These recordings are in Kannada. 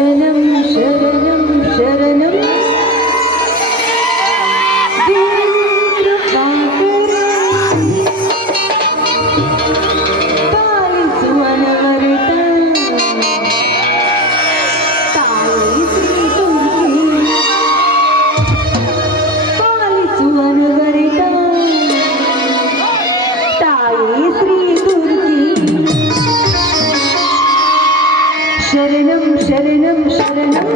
ಶರಣಂ ಶರಣಂ ಶರಣಂ ಶರಣಂ ಶರಣಂ ಶರಣಂ ಶರಣಂ ಶರಣಂ ಶರಣಂ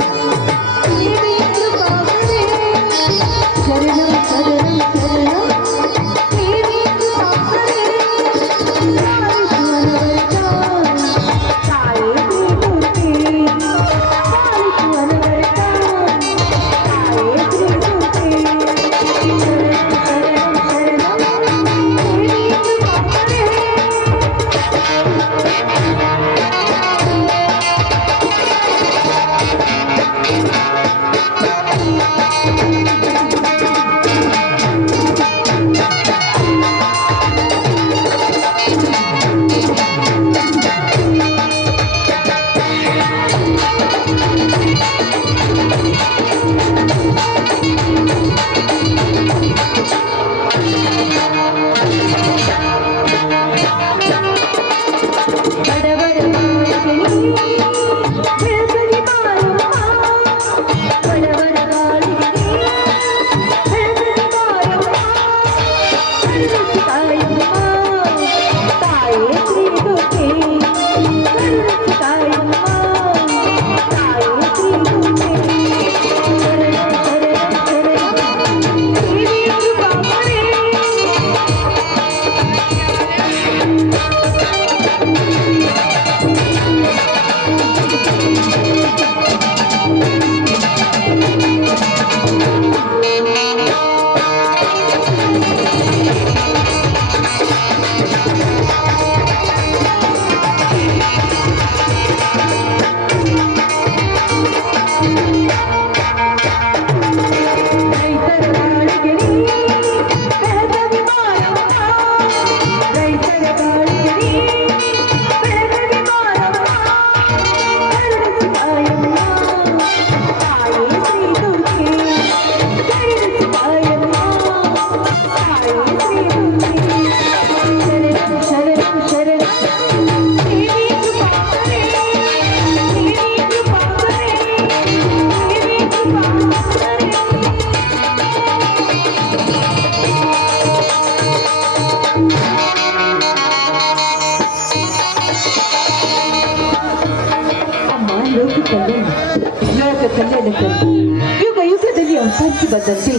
ಯುಗ ಯುಗದಲ್ಲಿ ಅವತರಿಸಿ ಬಂದಂತೆ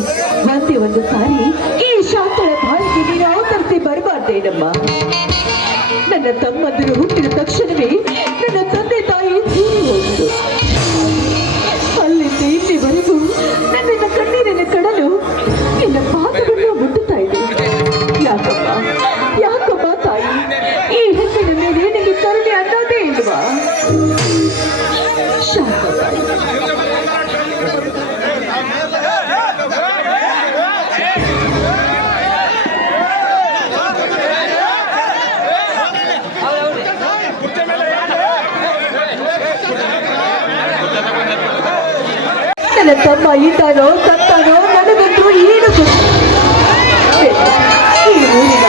ಒಂದೇ ಒಂದು ಸಾರಿ ಈ ಶಾಂತಳ ಬಾಳಿಗೆ ನೀನು ಅವತರಿಸಿ ಬರಬಾರ್ದೇನಮ್ಮ. ನನ್ನ ತಮ್ಮಂದಿರು ಹುಟ್ಟಿದ ತಕ್ಷಣವೇ ನನ್ನ ತಂದೆ ತಾಯಿ ದೂರ ಹೋಯಿತು. ಅಲ್ಲಿಂದ ಇಲ್ಲಿವರೆಗೂ ನನ್ನನ್ನು ಕಣ್ಣೀರನ್ನು ಕಡಲು ನಿನ್ನ ಪಾದಗಳನ್ನು ಮುಟ್ಟುತ್ತಾ ಇದೆ. ಯಾಕಮ್ಮ ಯಾಕಮ್ಮ ತಾಯಿ, ಈ ಹೆಣ್ಣಿನ ಮೇಲೆ ನಿನಗೆ ಕರುಣೆ ಅನ್ನೋದೇ ಇಲ್ವಾ? ಶಾಂತ ತಾಯಿ, ನನ್ನ ತಮ್ಮ ಇದ್ದಾನೋ ಸತ್ತಾನೋ ನನಗಂತೂ ಏನು ಈ ಊರಿನ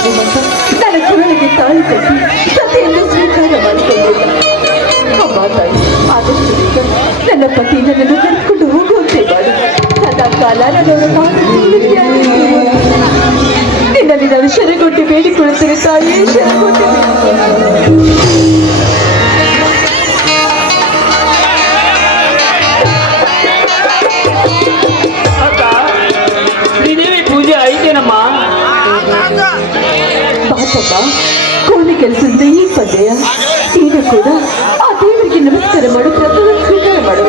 ಶ್ರೀಮಂತ ನನ್ನ ಕುರಳಿಗೆ ತಾಳಿ ಕಟ್ಟಿ ಸತಿಯನ್ನು ಸ್ವೀಕಾರ ಮಾಡಿಕೊಂಡಿಲ್ಲ. ಅಮ್ಮ ತಾಯಿ, ಆದಷ್ಟು ಬೇಗ ನನ್ನ ಪತಿ ನನ್ನನ್ನು ಕರೆದುಕೊಂಡು ಹೋಗುವಂತೆ ಮಾಡು. ಸದಾ ಕಾಲ ನನ್ನವರ ನಿನ್ನಲ್ಲಿ ನಾನು ಶರಗೊಟ್ಟಿ ಬೇಡಿಕೊಳ್ಳುತ್ತೇನೆ ತಾಯಿ, ಶರಗೊಟ್ಟಿ. ಕೋಣೆ ಕೆಲಸದಿಂದ ಈ ಪದ್ಯ ನೀನು ಕೂಡ ಆ ದೇವರಿಗೆ ನಮಸ್ಕಾರ ಮಾಡು, ಪ್ರಸಾದ ಸ್ವೀಕಾರ ಮಾಡು.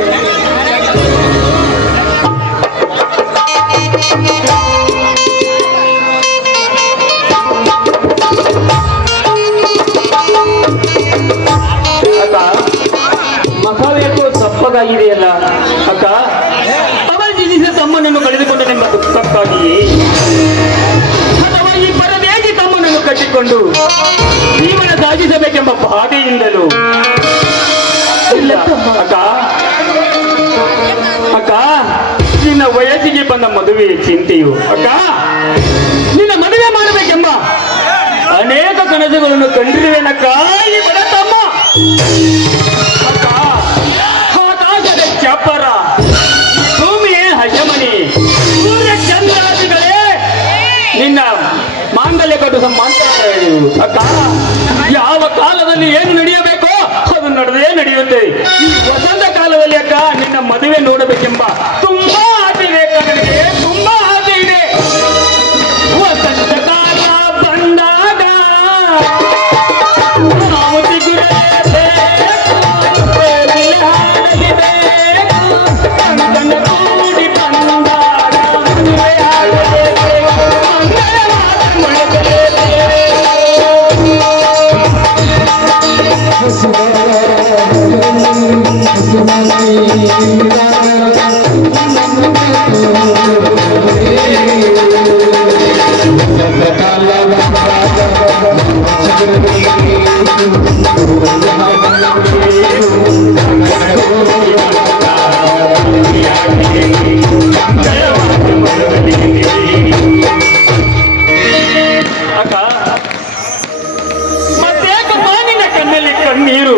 ಅಕ್ಕ, ಮಸಾಲೆ ಯಾಕೋ ಸಪ್ಪಗಾಗಿದೆಯಲ್ಲ ಅಕ್ಕ? ಅವಳ ಜನಿಸಿದ ತಮ್ಮನನ್ನು ಕಳೆದುಕೊಂಡನೆಂಬ ದುಃಖಕ್ಕಾಗಿಯೇ ಅಥವಾ ಈ ಪರದೇಶಿ ತಮ್ಮನನ್ನು ಕಟ್ಟಿಕೊಂಡು ಜೀವನ ಸಾಗಿಸಬೇಕೆಂಬ ಬಾಧೆಯಿಂದಲೂ? ಇಲ್ಲ ಅಕ್ಕ, ಮದುವೆಯ ಚಿಂತೆಯು. ಅಕ್ಕ, ನಿನ್ನ ಮದುವೆ ಮಾಡಬೇಕೆಂಬ ಅನೇಕ ಕನಸುಗಳನ್ನು ಕಂಡಿರುವೆನಕ್ಕ ಈ ಬಡ ತಮ್ಮ. ಅಕ್ಕ, ಆಕಾಶದ ಚಾಪರ, ಭೂಮಿಯೇ ಹಜಮನಿ, ಸೂರ್ಯ ಚಂದ್ರಾದಿಗಳೇ ನಿನ್ನ ಮಾಂಗಲ್ಯ ಕಟ್ಟು ಸಂಬಂಧ. ಅಕ್ಕ, ಯಾವ ಕಾಲದಲ್ಲಿ ಏನು ನಡೆಯಬೇಕೋ ಅದು ನಡೆದೇ ನಡೆಯುತ್ತೆ. ಈ ವಸಂತ ಕಾಲದಲ್ಲಿ ಅಕ್ಕ ನಿನ್ನ ಮದುವೆ ನೋಡಬೇಕೆಂಬ ತುಂಬಾ ಆಸೆ ಇದೆ ಅಕ್ಕ, ನನಗೆ ತುಂಬಾ ಆಸೆ ಇದೆ. ವಸಂತ ಕಾಲ ಬಂದಾಗ ನಾವು ಸಿಗುತ್ತೇವೆ, ಕೋಗಿಲೆ ಹಾಡಲಿಬೇಕು, ಕಣ್ಣ ಕೂಡಿ ಬಂದಾಗ ಮದುವೆ ಆಗಲೇಬೇಕು, ಮಂಗಳವಾದ ಮೊಳಗಲೇಬೇಕು. ಅಕ್ಕ, ಮತ್ತೇಕ ಮಾನಿನ ಕಣ್ಣಲ್ಲಿ ಕಣ್ಣೀರು?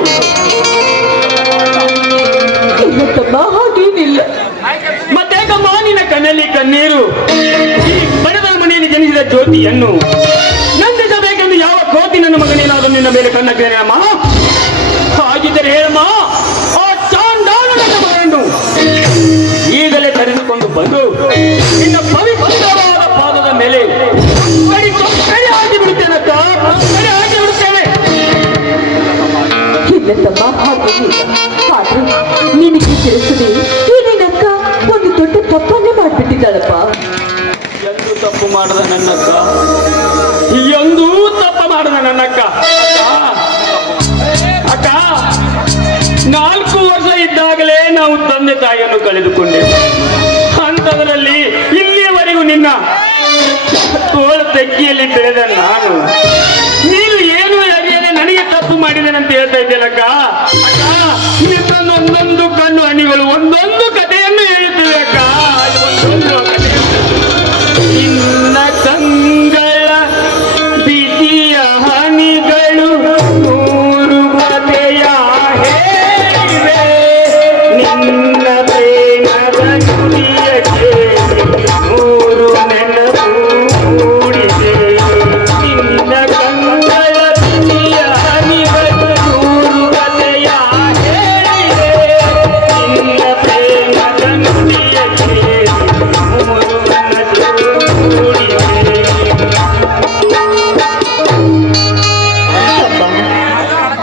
ಇಲ್ಲ ತಮ್ಮ, ಹಾಗೇನಿಲ್ಲ. ಮತ್ತೇಕ ಮಾನಿನ ಕಣ್ಣಲ್ಲಿ ಕಣ್ಣೀರು? ಈ ಬಡದ ಮನೆಯಲ್ಲಿ ಜನಿಸಿದ ಜ್ಯೋತಿಯನ್ನು ನಂದಿಸಬೇಕೆಂದು ಯಾವ ಕೋತಿ ನನ್ನ ಮಗನೇನಾದರೂ ನಿನ್ನ ಮೇಲೆ ಕಣ್ಣಾಕಿದ್ದೇನೆ ಅಮ್ಮ? ಹಾಗಿದ್ದರೆ ಹೇಳಮ್ಮ, ಆ ಚಾಂಡಾಲನ ಮಗನನ್ನು ಈಗಲೇ ಕರೆದುಕೊಂಡು ಬಂದು ನಿನ್ನ ಪವಿತ್ರವಾದ ಪಾದದ ಮೇಲೆ ಕಡಿ ಹಾಕಿ ಬಿಡುತ್ತೇನಕ್ಕ, ಕಡಿ ಹಾಕಿ ಬಿಡುತ್ತೇನೆ. ಇಲ್ಲ ತಮ್ಮ, ಹಾಗೇನಿಲ್ಲ. ಆದ್ರೆ ನಿನಗೆ ತಿಳಿಸದೆ ಈ ನಿನ್ನಕ್ಕ ಒಂದು ದೊಡ್ಡ ತಪ್ಪನ್ನೇ ಮಾಡ್ಬಿಟ್ಟಿದ್ದಾಳಪ್ಪ. ಎಂದು ತಪ್ಪು ಮಾಡದ ನನ್ನಕ್ಕ, ಎಂದೂ ತಪ್ಪು ಮಾಡದ ನನ್ನಕ್ಕ. ಅಕ್ಕ, 4 ವರ್ಷ ಇದ್ದಾಗಲೇ ನಾವು ತಂದೆ ತಾಯಿಯನ್ನು ಕಳೆದುಕೊಂಡೆವು. ಅಂಥದ್ರಲ್ಲಿ ಇಲ್ಲಿಯವರೆಗೂ ನಿನ್ನ ತೋಳ ತೆಕ್ಕಿಯಲ್ಲಿ ಬೆಳೆದ ನಾನು, ನೀನು ಏನು ಅರಿಯದೆ ನನಗೆ ತಪ್ಪು ಮಾಡಿದೆನಂತ ಹೇಳ್ತಾ ಇದ್ದೇನಕ್ಕ. ಅಕ್ಕ, ನಿನ್ನ ಒಂದೊಂದು ಕಣ್ಣು ಹನಿಗಳು ಒಂದೊಂದು ಕಥೆಯನ್ನು ಹೇಳುತ್ತಿವೆ ಅಕ್ಕ, ಒಂದೊಂದು ನಿನ್ನ ಕಂಗಳ ಬಿಸಿಯ ಹನಿಗಳು 100 ಕಥೆಯ ಹೇಳಿವೆ, ನಿನ್ನ ಪ್ರೇಮದ ನುಡಿಯ ಕೇಳಿ 100 ನೆನಪು ಮೂಡಿದೆ. ನಿನ್ನ ಕಂಗಳ ಬಿಸಿಯ ಹನಿಗಳು 100 ಕಥೆಯ ಹೇಳಿವೆ, ನಿನ್ನ ಪ್ರೇಮದ ನುಡಿಯ ಕೇಳಿ 100 ನೆನಪು ಮೂಡಿದೆ.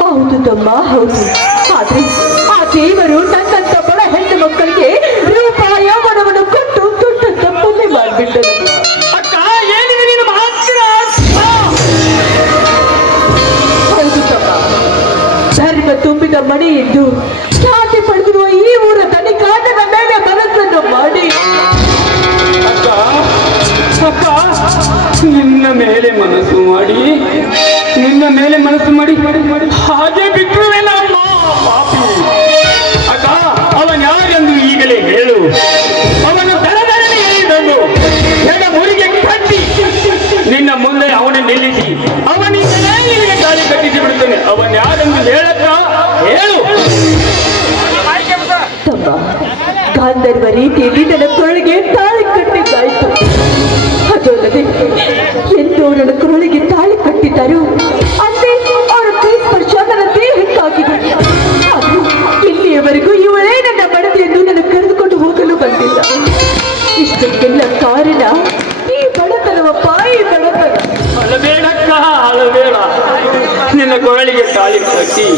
ಹೌದು ತಮ್ಮ, ಹೌದು. ಆದ್ರೆ ಆ ದೇವರು ನನ್ನಂತ ಬಡ ಹೆಣ್ಣು ಮಕ್ಕಳಿಗೆ ರೂಪಾಯ ಹಣವನ್ನು ಕೊಟ್ಟು ದೊಡ್ಡ ತಪ್ಪನ್ನೇ ಮಾಡಿಬಿಟ್ಟರು. ಅಕ್ಕ, ಏನಿದೆ ನೀನು ಮಾತ್ರ? ಹೌದು ತಮ್ಮ, ಧರ್ಮ ತುಂಬಿದ ಮನೆಯೆಂದು ಖ್ಯಾತಿ ಪಡೆದಿರುವ ಈ ಊರ ಧನಿಕಾರನ ಮೇಲೆ ಮನಸ್ಸನ್ನು ಮಾಡಿ ಅಕ್ಕ, ಅಕ್ಕ, ನಿನ್ನ ಮೇಲೆ ಮನಸ್ಸು ಮಾಡಿ, ನಿನ್ನ ಮೇಲೆ ಮನಸ್ಸು ಮಾಡಿ ಹಾಗೆ ಬಿಟ್ಟರುವೆ ನಮ್ಮ ಪಾಪಿ. ಅಕ್ಕ, ಅವನ್ ಯಾರೆಂದು ಈಗಲೇ ಹೇಳು. ಅವನು ದರದರನೆ ಹೇಳಿದನು, ಎಡ ಮುರಿಗೆ ಕಟ್ಟಿ ನಿನ್ನ ಮುಂದೆ ಅವನೇ ನಿಲ್ಲಿಸಿ ಅವನಿಂದಲೇ ನಿನಗೆ ತಾಳಿ ಕಟ್ಟಿಸಿ ಬಿಡುತ್ತೇನೆ. ಅವನ್ ಯಾರೆಂದು ಹೇಳಕ್ಕ, ಹೇಳು. ತಮ್ಮ, ಗಾಂಧರ್ವ ರೀತಿಯಲ್ಲಿ ನನ್ನ ಕೊರಳಿಗೆ ತಾಳಿ ಕಟ್ಟಿದ್ದಾಯ್ತು. ಅದಲ್ಲದೆ ಎಂದು ನನ್ನ ಕೊರಳಿಗೆ ತಾಳಿ ಕಟ್ಟಿದ್ದಾರೋ ಅಂದೇ ಅವರ ಕೈ ಸ್ಪರ್ಶ ನನ್ನ ದೇಹಕ್ಕಾಗಿದೆ. ಆದರೂ ಇಲ್ಲಿಯವರೆಗೂ ಇವಳೇ ನನ್ನ ಮಡದಿ ಎಂದು ನನ್ನ ಕರೆದುಕೊಂಡು ಹೋಗಲು ಬಂದಿಲ್ಲ. ಇಷ್ಟಕ್ಕೆಲ್ಲ ಕಾರಣ ಈ ಬಡತನವಪ್ಪ, ಈ ಬಡತನ. ಅಳಬೇಡಕ್ಕ, ಅಳಬೇಡ. ನಿನ್ನ ಕೊರಳಿಗೆ ತಾಳಿ ಕಟ್ಟಿ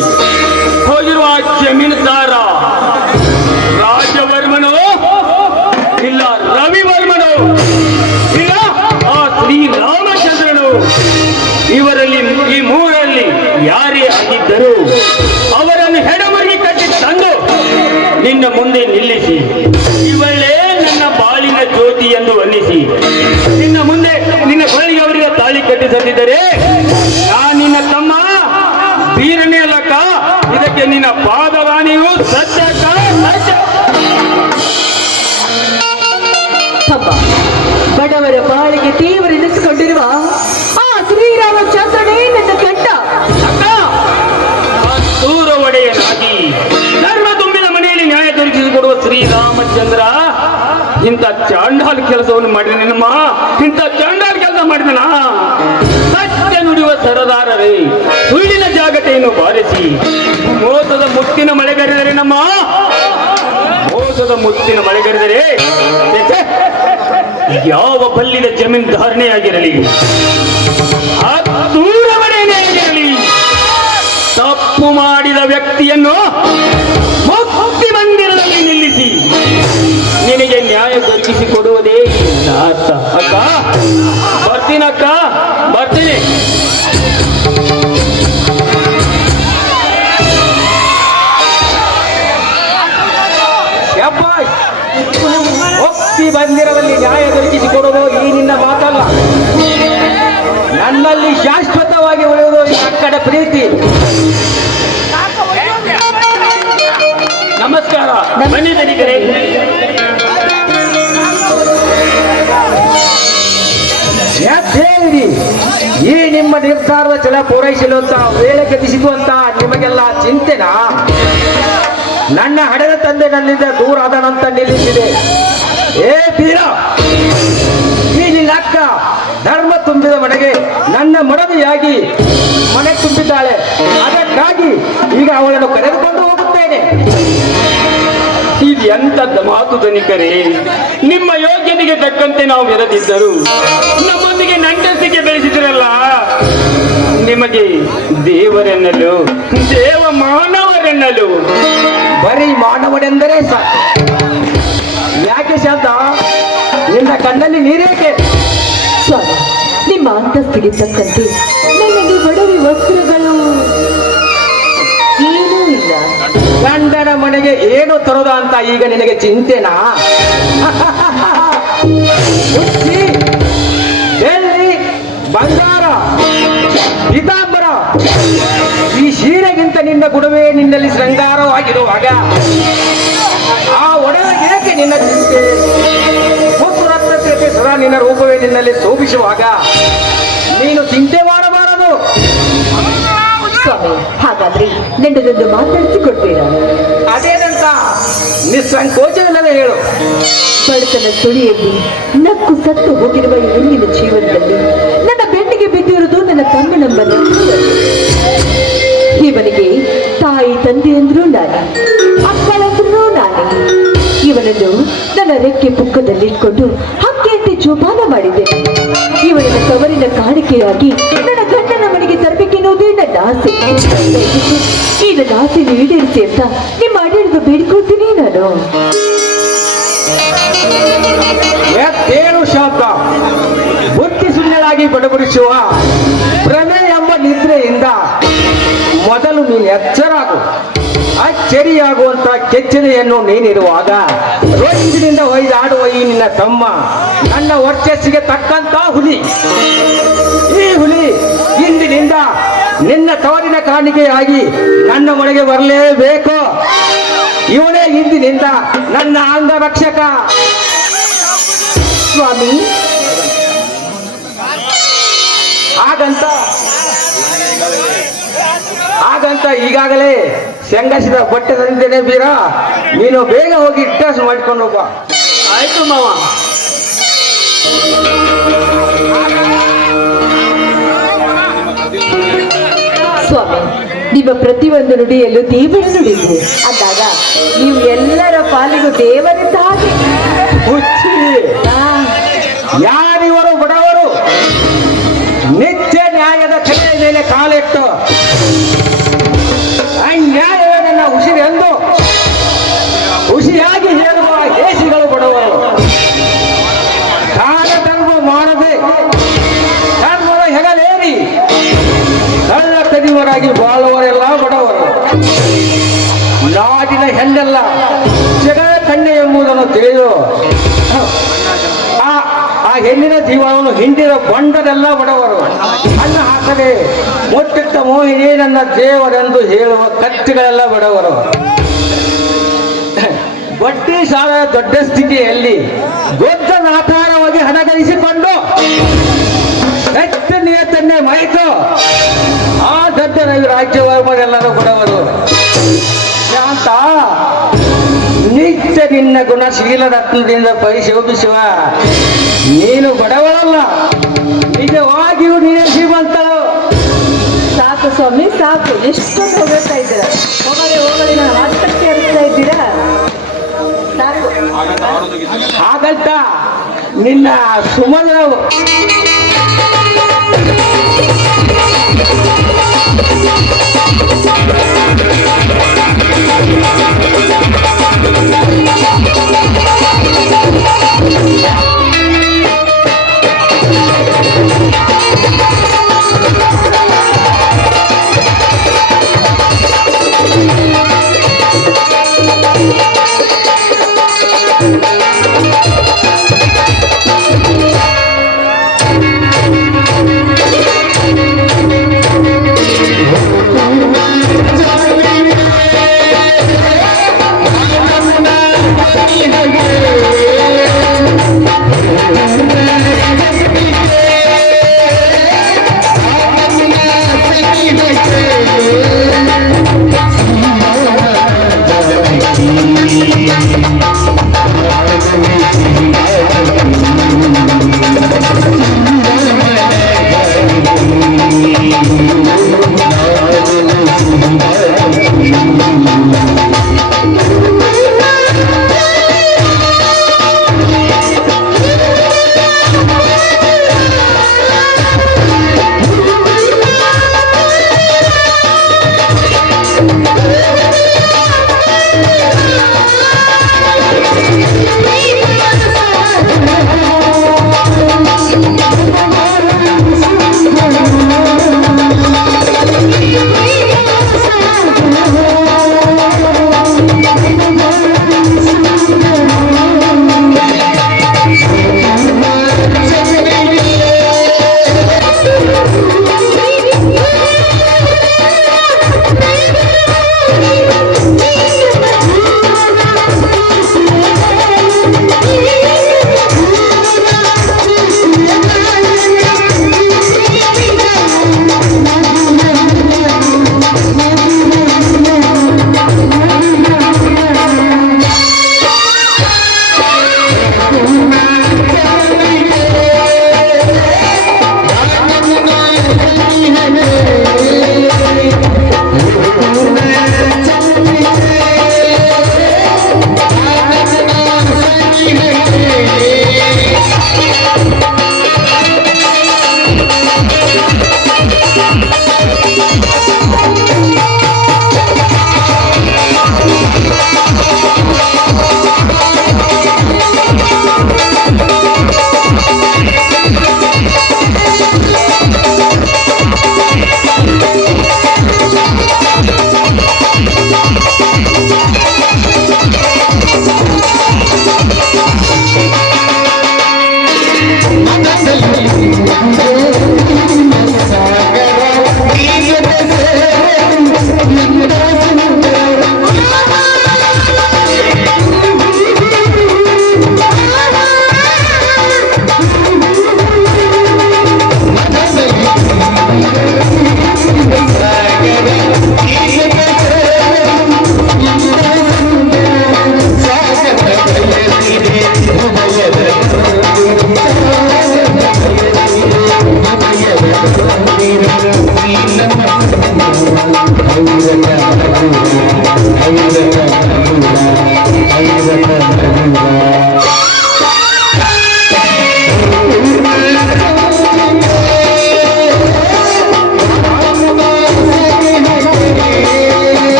ಹೋಗಿರುವ ಜಮೀನುದಾರ ರಾಜವರ್ಮನೋ ಇಲ್ಲ ರವಿವರ್ಮನೋ ಇಲ್ಲ ಆ ಶ್ರೀರಾಮಚಂದ್ರನು, ಇವರಲ್ಲಿ ಈ ಮೂರಲ್ಲಿ ಯಾರೇ ಆಗಿದ್ದರೂ ಅವರನ್ನು ಹೆಡಮುರಿ ಕಟ್ಟಿ ತಂದು ನಿನ್ನ ಮುಂದೆ ನಿಲ್ಲಿಸಿ, ಇವಳೇ ನನ್ನ ಬಾಳಿನ ಜ್ಯೋತಿ ಎಂದು ಅನ್ನಿಸಿ ನಿನ್ನ ಮುಂದೆ ನಿನ್ನ ಕೊರಳಿಗೆ ಅವರಿಗೆ ತಾಳಿ ಕಟ್ಟಿಸದಿದ್ದರೆ ನಾನು ನಿನ್ನ ತಮ್ಮ ಬೀರನೇ ಅಲ್ಲಕ್ಕ. ಇದಕ್ಕೆ ನಿನ್ನ ಪಾದವಾಣಿಯು ಸತ್ಯಕ್ಕ, ಸತ್ಯ. ತಮ್ಮ, ಚಂಡಾಲ್ ಕೆಲಸವನ್ನು ಮಾಡಿದನಮ್ಮ, ಇಂಥ ಚಂಡಾಲ್ ಕೆಲಸ ಮಾಡಿದನ. ಸತ್ಯ ನುಡಿಯುವ ಸರದಾರರೇ, ಸುಳ್ಳಿನ ಜಾಗಟೆಯನ್ನು ಬಾರಿಸಿ ಮೋಸದ ಮುತ್ತಿನ ಮಳೆಗರೆದರೆ ನಮ್ಮ ಮೋಸದ ಮುತ್ತಿನ ಮಳೆಗರೆದರೆ ಯಾವ ಬಲ್ಲಿದ ಜಮೀನ್ ಧಾರಣೆಯಾಗಿರಲಿ, ಆ ದೂರ ಮನೆಯೇ ಆಗಿರಲಿ, ತಪ್ಪು ಮಾಡಿದ ವ್ಯಕ್ತಿಯನ್ನು ಮುಕ್ತಿ ಮಂದಿರದಲ್ಲಿ ನಿಲ್ಲಿಸಿ ನಿನಗೆ ನ್ಯಾಯ ದೊರಕಿಸಿಕೊಡುವುದೇ ಅರ್ಥ. ಅಕ್ಕ ಬರ್ತೀನಕ್ಕ, ಬರ್ತೀನಿ. ಮುಕ್ತಿ ಮಂದಿರದಲ್ಲಿ ನ್ಯಾಯ ದೊರಕಿಸಿಕೊಡುವುದು ಈ ನಿನ್ನ ಮಾತಲ್ಲ. ನನ್ನಲ್ಲಿ ಶಾಶ್ವತವಾಗಿ ಉಳಿಯುವುದು ಈ ಅಕ್ಕಡ ಪ್ರೀತಿ. ನಮಸ್ಕಾರ. ಬನ್ನಿ ತನಿಖರೆ. ಯಾಕೇರಿ ಈ ನಿಮ್ಮ ನಿರ್ಧಾರದ ಛಲ ಪೂರೈಸಲು ಅಂತ ವೇಳೆ ಗತಿಸಿತು ಅಂತ ನಿಮಗೆಲ್ಲ ಚಿಂತೆನಾ? ನನ್ನ ಹಡೆದ ತಂದೆ ನನ್ನಿಂದ ದೂರ ಆದನಂತ ನಿಲ್ಲಿಸಿದೆ. ಏ ಬೀರ, ಈ ನಿನ್ನ ಅಕ್ಕ ಧರ್ಮ ತುಂಬಿದ ಮನೆಗೆ ನನ್ನ ಮಡದಿಯಾಗಿ ಮನೆ ತುಂಬಿದ್ದಾಳೆ. ಅದಕ್ಕಾಗಿ ಈಗ ಅವಳನ್ನು ಕರೆದುಕೊಂಡು ಹೋಗುತ್ತೇನೆ. ಇದು ಎಂತದ್ದ ಮಾತು ಧನಿಕರೇ? ನಿಮ್ಮ ಯೋಗ್ಯತೆಗೆ ತಕ್ಕಂತೆ ನಾವು ಬೆರೆತಿದ್ದರು, ನಮ್ಮೊಂದಿಗೆ ನಂಟಸ್ತಿಗೆ ಬೆಳೆಸಿದ್ರಲ್ಲ, ನಿಮಗೆ ದೇವರೆನ್ನಲು ದೇವ ಮಾನವರೆನ್ನಲು. ಬರೀ ಮಾನವನೆಂದರೆ ಸಾಕು. ಯಾಕೆ ಶಾಂತ, ನಿನ್ನ ಕಣ್ಣಲ್ಲಿ ನೀರೇಕೆ? ಸ್ವಾಮಿ, ನಿಮ್ಮ ಅಂತಸ್ತಿಗೆ ತಕ್ಕಂತೆ ನನಗೆ ಒಡವೆ ವಸ್ತ್ರಗಳು ಏನೂ ಇಲ್ಲ. ಗಂಡನ ಮನೆಗೆ ಏನು ತರೋದ ಅಂತ ಈಗ ನಿನಗೆ ಚಿಂತೆನಾ? ಕುರ್ಚಿ, ಬೆಳ್ಳಿ, ಬಂಗಾರ, ಪೀತಾಂಬರ, ಈ ಸೀರೆಗಿಂತ ನಿನ್ನ ಗುಣವೇ ನಿನ್ನಲ್ಲಿ ಶೃಂಗಾರವಾಗಿರುವಾಗ ಆ ಒಡವೆ ಏಕೆ ನಿನ್ನ ಚಿಂತೆ? ಪುತ್ರರತ್ನ ಸದಾ ನಿನ್ನ ರೂಪವೇ ನಿನ್ನಲ್ಲಿ ಶೋಭಿಸುವಾಗ ನೀನು ಚಿಂತೆ ಮಾಡಬಾರದು. ಸ್ವಾಮಿ, ಹಾಗಾದ್ರೆ ನನ್ನದೊಂದು ಮಾತಾಡಿಸಿಕೊಡ್ಬೇಡ. ಅದೇನಂತ ನಿಸ್ಸಂಕೋಚವಿಲ್ಲದೆ ಹೇಳು. ಬಡತನ ಸುಳಿಯಲ್ಲಿ ನಕ್ಕು ಸತ್ತು ಹೋಗಿರುವ ಈ ಹೆಣ್ಣಿನ ಜೀವನದಲ್ಲಿ ನನ್ನ ಬೆನ್ನಿಗೆ ಬಿದ್ದಿರುವುದು ನನ್ನ ತಮ್ಮನಂಬನ. ಇವನಿಗೆ ತಾಯಿ ತಂದೆ ಅಂದ್ರೂ ನಾನೇ, ಅಕ್ಕಳಂದ್ರೂ ನಾನೇ. ಇವನನ್ನು ನನ್ನ ರೆಕ್ಕೆ ಪುಕ್ಕದಲ್ಲಿಟ್ಕೊಂಡು ಹಕ್ಕಿಯಂತೆ ಜೋಪಾನ ಮಾಡಿದ್ದೇನೆ. ಇವನ ತವರಿನ ಕಾಣಿಕೆಯಾಗಿ ನನ್ನ ಗಂಡನ ಮನೆಗೆ ತರಬೇಕೆನ್ನುವುದೇ ನನ್ನ ಆಸೆ. ಈ ನನ್ನ ಆಸೆ ಈಡೇರಿಸಿ ಅಂತ ನಿಮ್ಮ ಅಡಿಯಳಿದು ಬೇಡಿಕೊಳ್ತೀನಿ ನಾನು. ಎತ್ತೇನು ಶಾಪ, ಬುದ್ಧಿ ಸುಳ್ಳೆಯಾಗಿ ಬಡಬಡಿಸುವ ಭ್ರಮೆ ಎಂಬ ನಿದ್ರೆಯಿಂದ ಮೊದಲು ನೀನು ಎಚ್ಚರಾಗು. ಅಚ್ಚರಿಯಾಗುವಂತ ಕೆಚ್ಚನೆಯನ್ನು ನೀನಿರುವಾಗ ರೋಜಿನಿಂದ ಒಯ್ದಾಡುವ ಈ ನಿನ್ನ ತಮ್ಮ ನನ್ನ ವರ್ಚಸ್ಸಿಗೆ ತಕ್ಕಂತ ಹುಲಿ. ಈ ಹುಲಿ ಇಂದಿನಿಂದ ನಿನ್ನ ತವರಿನ ಕಾಣಿಕೆಯಾಗಿ ನನ್ನ ಮನೆಗೆ ಬರಲೇಬೇಕು. ಇವನೇ ಇಂದಿನಿಂದ ನನ್ನ ಅಂಗರಕ್ಷಕ. ಸ್ವಾಮಿ, ಹಾಗಂತ ಈಗಾಗಲೇ ಶಂಗಸಿದ ಬಟ್ಟೆ ತಂದಿದ್ದೇನೆ ಬೀರ, ನೀನು ಬೇಗ ಹೋಗಿ ಡ್ರೆಸ್ ಮಾಡಿಕೊಂಡು ಹೋಗ. ಆಯ್ತು ಮಾವ. ಸ್ವಾಮಿ, ನಿಮ್ಮ ಪ್ರತಿಯೊಂದು ನುಡಿಯಲ್ಲೂ ದೇವರ ನುಡಿದೆ ಅಂದಾಗ ನೀವು ಎಲ್ಲರ ಪಾಲಿಗೂ ದೇವರಿದ್ದ ಹಾಗೆ. ಹುಚ್ಚಿ, ಯಾರಿವರು ಬಡವರು ನಿತ್ಯ ನ್ಯಾಯದ ಕಡೆಯ ಮೇಲೆ ಕಾಲಿಟ್ಟು ಅನ್ಯಾಯವೇ ನನ್ನ ಉಸಿರೆಂದು ಖುಷಿಯಾಗಿ ಹೇಳುವ ದೇಶಿಗಳು ಬಡವರು. ದಾನ ಧರ್ಮ ಮಾಡದೆ ಧರ್ಮದ ಹೆಗಲೇರಿ ಕಳ್ಳ ಕದಿವರಾಗಿ ಬಾಳುವರೆಲ್ಲ ಬಡವರು. ನಾಡಿನ ಹೆಣ್ಣೆಲ್ಲ ಜಗಳ ಕಣ್ಣೆ ಎಂಬುದನ್ನು ತಿಳಿದು ಆ ಹೆಣ್ಣಿನ ಜೀವನವನ್ನು ಹಿಂಡಿದ ಬಂಡರೆಲ್ಲ ಬಡವರು. ಅನ್ನ ಹಾಕದೆ ಮುಟ್ಟಿಟ್ಟ ಮೋಹಿನಿ ನನ್ನ ದೇವರೆಂದು ಹೇಳುವ ಕತ್ತಿಗಳೆಲ್ಲ ಬಡವರು. ಬಡ್ಡಿ ಸಾಲ ದೊಡ್ಡ ಸ್ಥಿತಿಯಲ್ಲಿ ದೊಡ್ಡ ವ್ಯಾಪಾರವಾಗಿ ಹಣ ಗಳಿಸಿಕೊಂಡು ನಿಯತನ್ನೇ ಮೈತು ಆ ದೊಡ್ಡ ರಾಜ್ಯವರೆಲ್ಲರೂ ಬಡವರು. ಅಂತ ನಿತ್ಯ ನಿನ್ನ ಗುಣಶೀಲ ರತ್ನದಿಂದ ಪರಿಶೋಭಿಸುವ ನೀನು ಬಡವಳಲ್ಲ, ನಿಜವಾಗಿಯೂ ನೀನೇ ಶ್ರೀಮಂತಳು. ಸಾಕು ಸ್ವಾಮಿ ಸಾಕು, ಎಷ್ಟೊಂದು ಹೊಗಳ್ತಾ ಇದ್ದೀರಾ. ಹೋಗಲಿ ನಾನು ಹತ್ತಕ್ಕೆ ಹರಿಸ್ತಾ ಇದ್ದೀರಾ. ಸಾಕು. ಹಾಗಂತ ನಿನ್ನ ಸುಮಧುರವು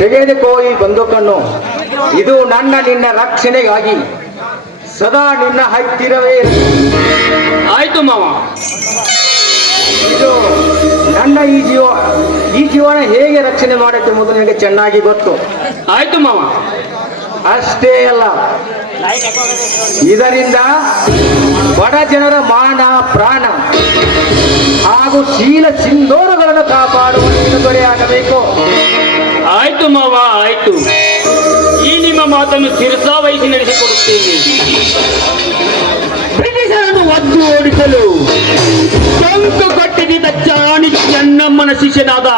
ತೆಗೆದುಕೋ ಈ ಬಂದೂಕನ್ನು. ಇದು ನನ್ನ ನಿನ್ನ ರಕ್ಷಣೆಗಾಗಿ ಸದಾ ನಿನ್ನ ಹತ್ತಿರವೇ ಇರಲಿ. ಆಯ್ತು ಮಾವ. ಇದು ನನ್ನ ಈ ಜೀವನ ಹೇಗೆ ರಕ್ಷಣೆ ಮಾಡುತ್ತೆ ಎಂಬುದು ನನಗೆ ಚೆನ್ನಾಗಿ ಗೊತ್ತು. ಆಯ್ತು ಮಾವ. ಅಷ್ಟೇ ಅಲ್ಲ, ಇದರಿಂದ ಬಡ ಜನರ ಮಾನ ಪ್ರಾಣ ಹಾಗೂ ಶೀಲ ಸಿಂಧೂರಗಳನ್ನು ಕಾಪಾಡುವ ದೊರೆಯಾಗಬೇಕು. ಆಯ್ತು ಮಾವ, ಆಯ್ತು. ಈ ನಿಮ್ಮ ಮಾತನ್ನು ಶಿರಸಾವಹಿಸಿ ನಡೆಸಿಕೊಡುತ್ತೇನೆ. ಬ್ರಿಟಿಷರನ್ನು ಒದ್ದು ಓಡಿಸಲು ಟೊಂಕು ಕಟ್ಟಿದ್ದ ಚಾಣಿ ಚೆನ್ನಮ್ಮನ ಶಿಷ್ಯನಾದ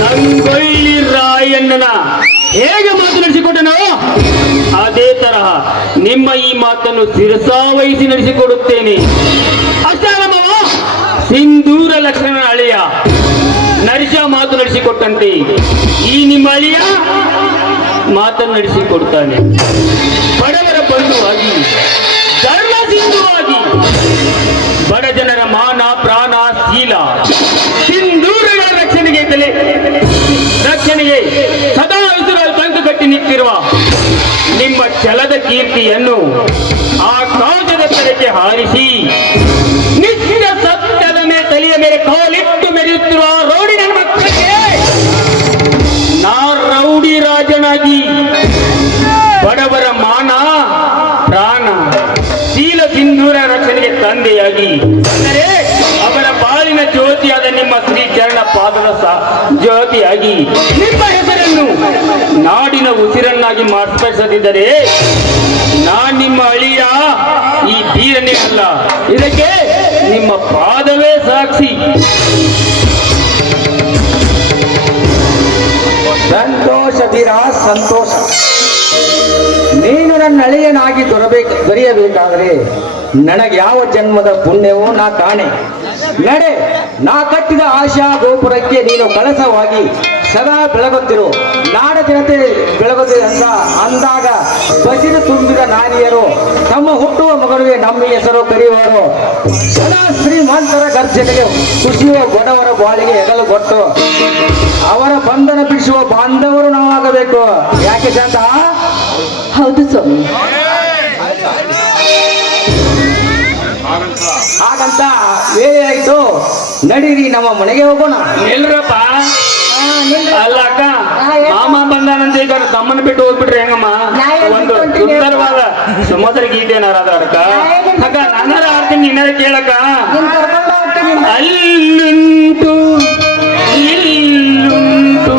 ಸಂಗೊಳ್ಳಿ ರಾಯಣ್ಣನ ಹೇಗೆ ಮಾತು ನಡೆಸಿಕೊಟ್ಟನೋ ಅದೇ ತರಹ ನಿಮ್ಮ ಈ ಮಾತನ್ನು ಶಿರಸಾವಹಿಸಿ ನಡೆಸಿಕೊಡುತ್ತೇನೆ. ಅಷ್ಟೇ ಅಲ್ಲ ಮಾವ, ಸಿಂಧೂರ ಲಕ್ಷ್ಮಣನ ಅಳಿಯ ನರಿಷ ಮಾತು ನಡೆಸಿಕೊಟ್ಟಂತೆ ಈ ನಿಮ್ಮ ಅಳಿಯ ಮಾತನ್ನು ನಡೆಸಿಕೊಡ್ತಾನೆ. ಬಡವರ ಬಂಧುವಾಗಿ, ಧರ್ಮ ಸಿಂಧುವಾಗಿ, ಬಡ ಜನರ ಮಾನ ಪ್ರಾಣ ಶೀಲ ಸಿಂಧೂರಗಳ ರಕ್ಷಣೆಗೆ ಸದಾ ಹೆಸರು ತಂಕು ಕಟ್ಟಿ ನಿಂತಿರುವ ನಿಮ್ಮ ಛಲದ ಕೀರ್ತಿಯನ್ನು ಆಕಾಶದ ತಲೆಗೆ ಹಾರಿಸಿ ನಿತ್ಯ ಸತ್ಯದ ತಲೆಯ ಮೇಲೆ ಕಾಲಿಟ್ಟು ಮೆರೆಯುತ್ತಿರುವ ರೌಡಿನ ಮಕ್ಕಳಿಗೆ ನಾ ರೌಡಿ ರಾಜನಾಗಿ ಬಡವರ ಮಾನ ಪ್ರಾಣ ಶೀಲ ಸಿಂಧೂರ ರಕ್ಷಣೆಗೆ ತಂದೆಯಾಗಿ, ಅಂದರೆ ಅವರ ಬಾಳಿನ ಜ್ಯೋತಿಯಾದ ನಿಮ್ಮ ಶ್ರೀ ಚರಣ ಪಾದದ ಜ್ಯೋತಿಯಾಗಿ ನಿಮ್ಮ ಹೆಸರನ್ನು ನಾಡಿನ ಉಸಿರನ್ನಾಗಿ ಮಾರ್ಪಡಿಸದಿದ್ದರೆ ನಿಮ್ಮ ಅಳಿಯ ಈ ಧೀರನೇ ಅಲ್ಲ, ಇದಕ್ಕೆ ನಿಮ್ಮ ಪಾದವೇ ಸಾಕ್ಷಿ. ಸಂತೋಷ ಧೀರ, ಸಂತೋಷ. ನೀನು ನನ್ನ ಅಳಿಯನಾಗಿ ದೊರೆಯಬೇಕಾದರೆ ನನಗೆ ಯಾವ ಜನ್ಮದ ಪುಣ್ಯವೋ ನಾ ಕಾಣೆ. ನಡೆ, ನಾ ಕಟ್ಟಿದ ಆಶಾ ಗೋಪುರಕ್ಕೆ ನೀನು ಕಳಸವಾಗಿ ಸದಾ ಬೆಳಗುತ್ತಿರು. ನಾಡ ಜನತೆ ಬೆಳಗುತ್ತಿದೆ ಅಂದಾಗ ಬಸಿರು ತುಂಬಿದ ನಾರಿಯರು ತಮ್ಮ ಹುಟ್ಟುವ ಮಗನಿಗೆ ನಮ್ಮ ಹೆಸರು ಕರೆಯುವರು. ಸದಾ ಶ್ರೀಮಂತರ ಗರ್ಜನೆಗೆ ಖುಷಿಯುವ ಬಡವರ ಬಾಳಿಗೆ ಹೆಗಲು ಕೊಟ್ಟು ಅವರ ಬಂಧನ ಬಿಡಿಸುವ ಬಾಂಧವರು ನಾವಾಗಬೇಕು. ಯಾಕೆ ಶಾಂತ? ಹೌದು ಸ್ವಾಮಿ. ಹಾಗಂತ ವೇಳೆ ಆಯ್ತು, ನಡೀರಿ ನಮ್ಮ ಮನೆಗೆ ಹೋಗೋಣ. ನಿಲ್ರಪ್ಪ. ಅಲ್ಲ ಅಕ್ಕ, ಮಾಮ ಬಂದಾನಂತ ಈಗ ತಮ್ಮನ ಬಿಟ್ಟು ಹೋಗ್ಬಿಟ್ರಿ ಹೆಂಗಮ್ಮ? ಒಂದು ಸುಂದರವಾದ ಸಮುದ್ರ ಗೀತೆ ಏನಾರ ಅಕ್ಕ ಅಕ್ಕ ನಾನಾರ ಆಡ್ತೀನಿ, ನೀನಾರ ಕೇಳಕ್ಕ. ಅಲ್ಲುಂಟು ಇಲ್ಲುಂಟು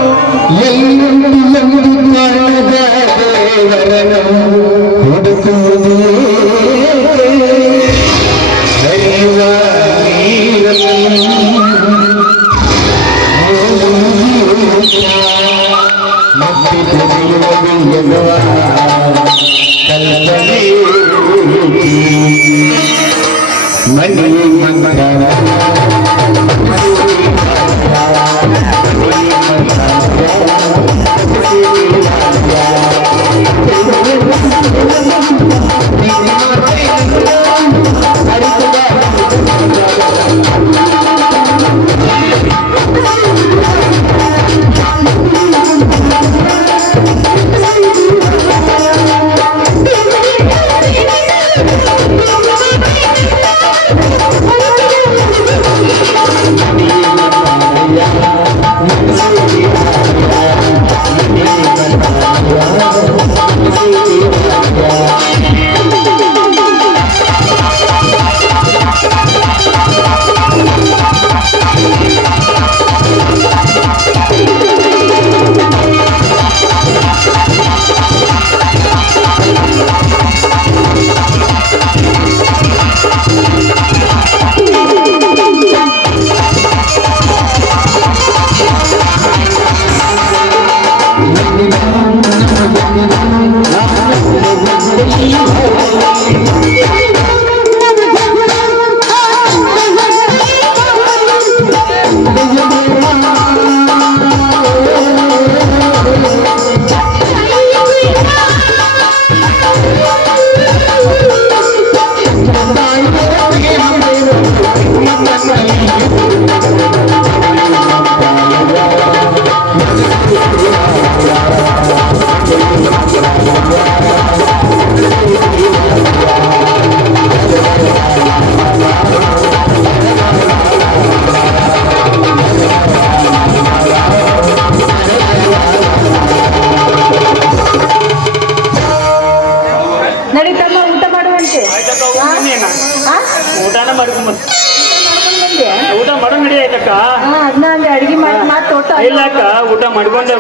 ಅದನ್ನ ಅಂದ್ರೆ ಅಡಿಗೆ ಮಾಡಿ ಮಾತು ತೋಟ ಇಲ್ಲ ಅಕ್ಕ ಊಟ ಮಾಡ್ಕೊಂಡೆ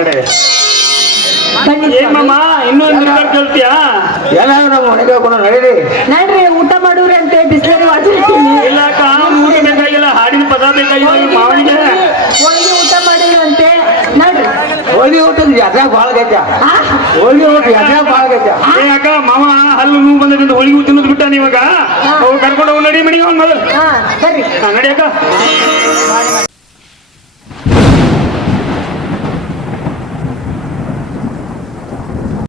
ನಡೆ ಬನ್ನಿ ಏನ್ ಮಾಮ ಇನ್ನೂ ಹಿಂದಿರ್ಗಾಡ್ ಕೇಳ್ತೀಯಾ ಎಲ್ಲ ನಮ್ಮ ಮನೆಗೆ ಹೋಗೋಣ ನಡೀರಿ. ನಡ್ರಿ ಊಟ ಮಾಡೂರಿ ಅಂತ ಬಿಸ್ಲರಿ ಮಾಡಿರ್ತೀನಿ ಇಲ್ಲ ಅಕ್ಕ ಊಟ ಬೇಕಾಗಿಲ್ಲ ಹಾಡಿನ ಪದ ಬೇಕಾಗಿಲ್ಲ ಈ ಮಾವನಿಗೆ ಹೋಳಿಗೆ ಊಟ ಮಾಡಿರಂತೆ ನಡ್ರಿ ಹೋಳಿ ಊಟದ ಯಾತ್ರೆ ಭಾಳ ಗೈತ. ಹೋಳಿ ಊಟ ಯಾತ್ರೆ ಭಾಳ ಗೈತ. ಏ ಅಕ್ಕ ಮಾಮ ಹಲ್ಲು ನೋವು ಬಂದ್ರಿಂದ ಹೋಳಿಗೆ ತಿನ್ನೋದು ಬಿಟ್ಟ ನೀವಾಗ ಕರ್ಕೊಂಡು ಹೋಗಿ ನಡಿ ಮನೆಗೆ ಅವ್ನು ಮೊದಲು ಹಾ ಬರ್ರಿ ನಡಿ ಅಕ್ಕ